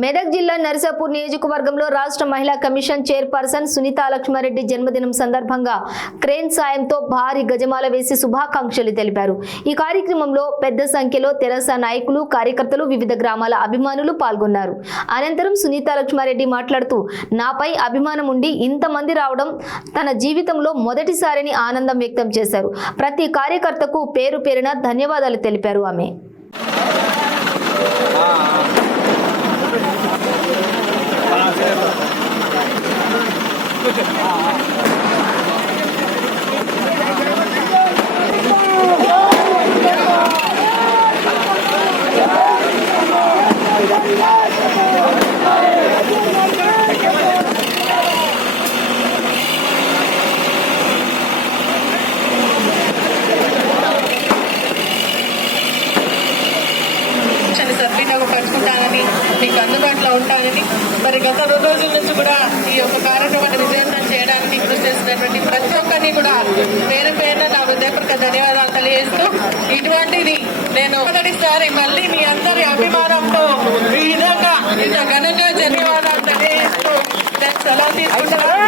మెదక్ జిల్లా నర్సాపూర్ నియోజకవర్గంలో రాష్ట్ర మహిళా కమిషన్ చైర్పర్సన్ సునీతా లక్ష్మారెడ్డి జన్మదినం సందర్భంగా క్రేన్ సాయంతో భారీ గజమాల వేసి శుభాకాంక్షలు తెలిపారు. ఈ కార్యక్రమంలో పెద్ద సంఖ్యలో తెరాస నాయకులు, కార్యకర్తలు, వివిధ గ్రామాల అభిమానులు పాల్గొన్నారు. అనంతరం సునీతా లక్ష్మారెడ్డి మాట్లాడుతూ, నాపై అభిమానం ఉండి ఇంతమంది రావడం తన జీవితంలో మొదటిసారిని ఆనందం వ్యక్తం చేశారు. ప్రతి కార్యకర్తకు పేరు పేరున ధన్యవాదాలు తెలిపారు. ఆమె పరుచుకుంటానని, మీకు అందుబాటులో ఉంటానని, మరి గత 2 రోజుల నుంచి కూడా ఈ యొక్క కార్యక్రమాన్ని విజయవంతం చేయడానికి కృషి చేసినటువంటి ప్రతి ఒక్కరిని కూడా పేరు పేరున నా హృదయపూర్వక ధన్యవాదాలు తెలియజేస్తూ, ఇటువంటిది నేను మొదటిసారి మళ్ళీ మీ అందరి అభిమానంతో ఈ విధంగా ఇంత ఘనంగా ధన్యవాదాలు తెలియజేస్తూ నేను సెలవు తీసుకుంటున్నాను.